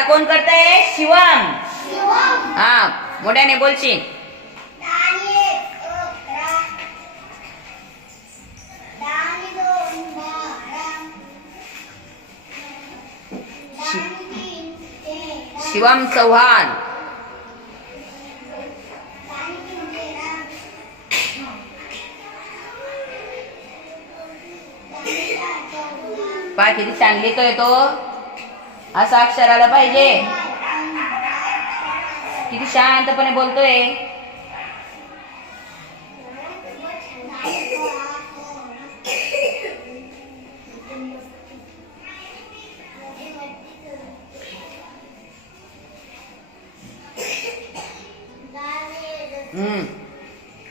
आता कोण करतय? शिवम. हा मोठ्याने बोलशील शिवम चव्हाण पा किती लिहितोय तो असं अक्षर आला पाहिजे. किती शांतपणे बोलतोय.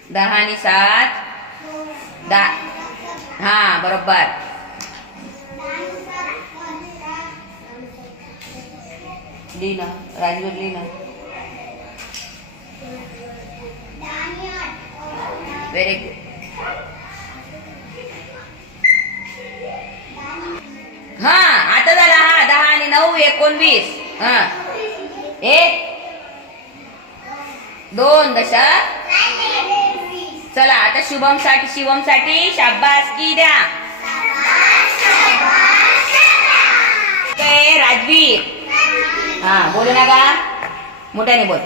दहा आणि सात. दहा. हा बरोबर. लिही ना राजवीर लिही ना व्हेरी गुड हा आता झाला हा दहा आणि नऊ एकोणवीस. हा. एक दोन दशक चला आता शुभमसाठी शिवमसाठी शाबास की द्या. काय राजवीर. हा बोलू नका. मोठ्याने बोल.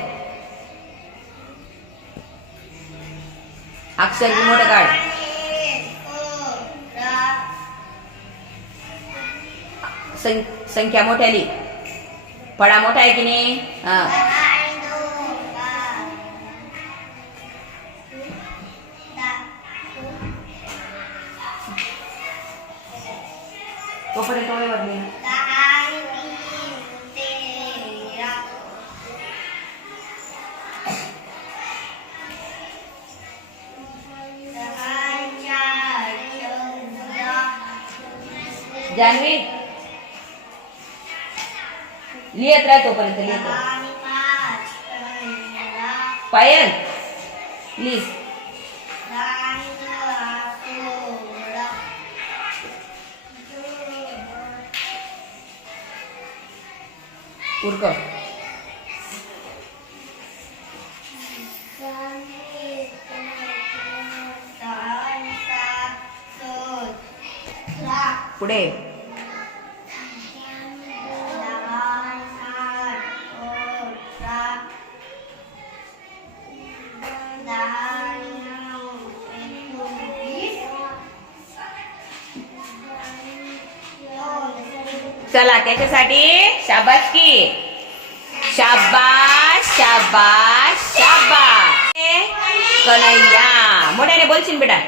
अक्षर मोठं काढ. सं- संख्या मोठ्याली. फळा मोठा आहे की नाही? हा. जानवी लिहित राह तोपर्यंत लिहित पायल प्लीज उरक पुढे. चला त्याच्यासाठी शाबास की. शाबास शाबास शाबास. कन्हैया. मोठ्याने बोलशील बेटा.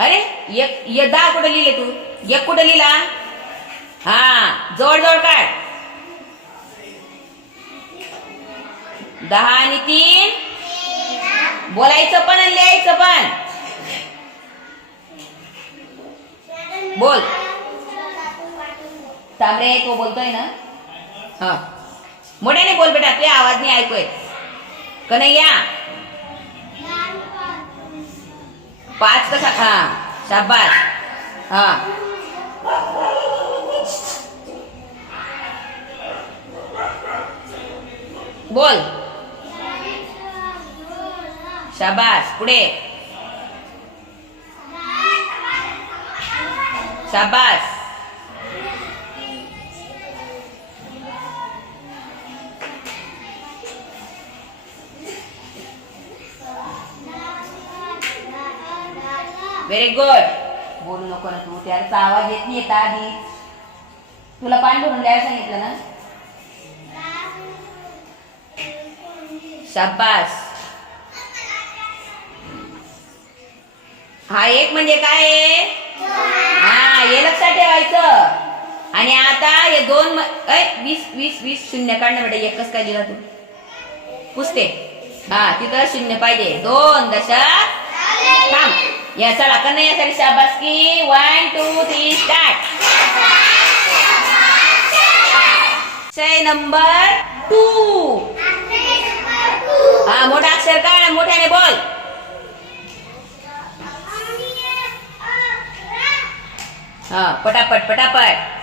अरे एक एक दहा कुठं लिहिले तू? एक कुठं लिहिला? हा जवळ जवळ काढ. दहा आणि तीन. बोलायचं पण आणि लिहायचं पण. बोल. तांबरे तो हो, बोलतोय ना? हा. मोठ्याने बोल बेटा तुझ्या आवाज नाही ऐकूय कन्हैया. पाच कसा हा शाबास. हा. बोल. शाबास. पुढे. शाबास. व्हेरी गुड बोलू नको ना तू त्याचा आवाज येत नाही येत आधी. तुला पाणी भरून द्यायला सांगितलं ना? शाबास. हा एक म्हणजे काय आहे हा हे लक्षात ठेवायचं. आणि आता हे दोन ऐ, वीस वीस वीस शून्य काढणं बेटा एकच काय दिला तू? पुसते. हा तिथं शून्य पाहिजे. दोन दशक. थांब. याचा चला कन्या यासाठी शाबासकी वन टू थ्री स्टार्ट शय नंबर टू हा मोठा अक्षर काढ मोठ्याने बोल हा पटापट पटापट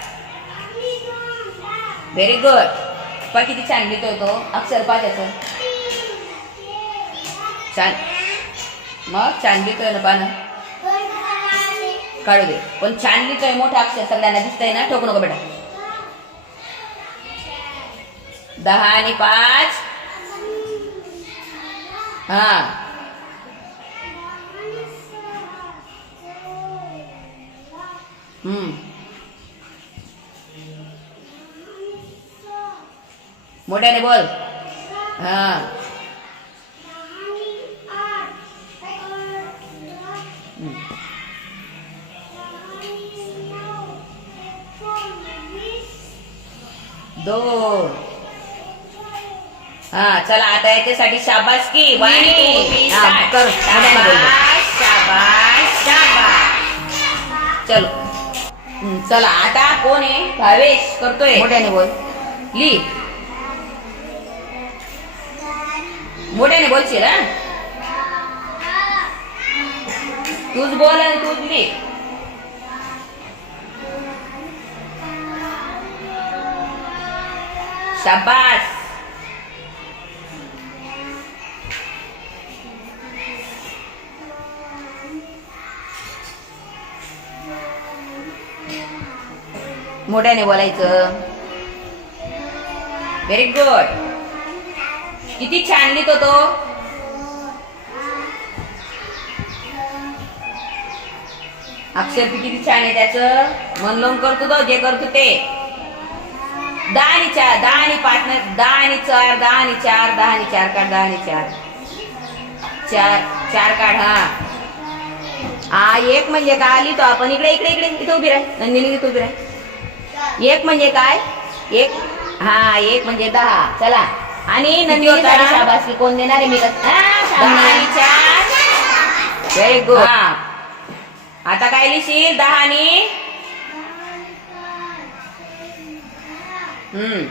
व्हेरी गुड पा किती छान लिहितोय तो अक्षर पाच छान मग छान आहे ना पानं काढू दे. पण छान लिहितोय मोठा अक्षर सगळ्यांना दिसतंय ना? ठोकू नको बेटा. दहा आणि पाच. हा. हम्म. मोठ्याने बोल. हा. दोन. हा चला आता याच्यासाठी शाबास की. कर. शाबास शाबास चलो. चला आता कोण आहे? भावेश करतोय. मोठ्याने बोल. ली. मोठ्याने बोलशील हा? तूच बोल आणि तूच मी शाबास. मोठ्याने बोलायचं. व्हेरी गुड किती छान लिहितो तो. अक्षर बी किती छान आहे त्याच. मन लावून करतो तो जे करतो ते. दहा आणि चार दहा आणि पाच नाही दहा आणि चार दहा आणि चार दहा आणि चार काढ दहा आणि चार. चार चार काढ हा. हा एक म्हणजे काय? लिहितो आपण. इकडे इकडे इकडे इथं उभी राह. नंदिनी इथं उभी राह. एक म्हणजे काय? एक हा एक म्हणजे दहा. चला. आणि नंदी होता? शाबासकी कोण देणार आहे? मी का- दहा आणि चार. व्हेरी गुड हा. आता काय लिहिशील दहा आणि? हम्म.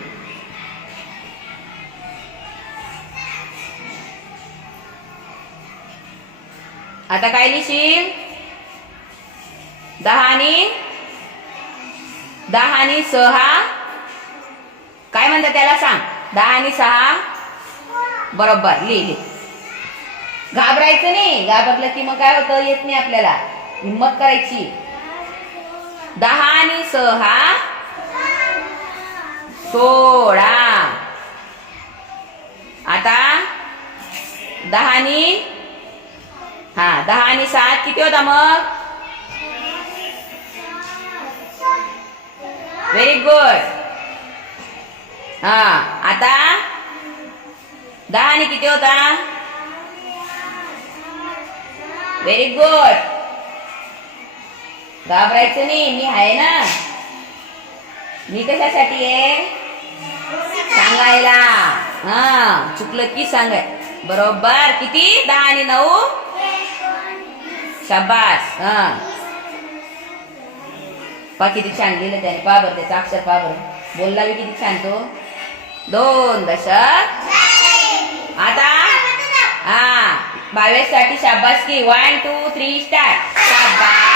आता काय लिहिशील दहा आणि? दहा आणि सहा? काय म्हणतात त्याला सांग? दहा आणि सहा? बरोबर लिहि घाबरायचं नाही. घाबरलं की मग काय होतं? येत नाही आपल्याला. हिंमत करायची. दहा आणि सहा सोळा. आता दहानी हा दहा आणि सात किती होता मग? व्हेरी गुड हा आता दहा आणि किती होता? व्हेरी गुड घाबरायचं नाही मी आहे ना. मी कशासाठी आहे? सांगायला. हा चुकलं की सांगाय बरोबर किती? दहा आणि नऊ? शाबास हा. पा किती छान लिहिलं त्याने. पा बरं त्याचा अक्षर पा बरं. बोलला मी किती छान तो. दोन दशक. आता? हा. बावीससाठी शाबास की वन टू थ्री स्टार्ट शाबास.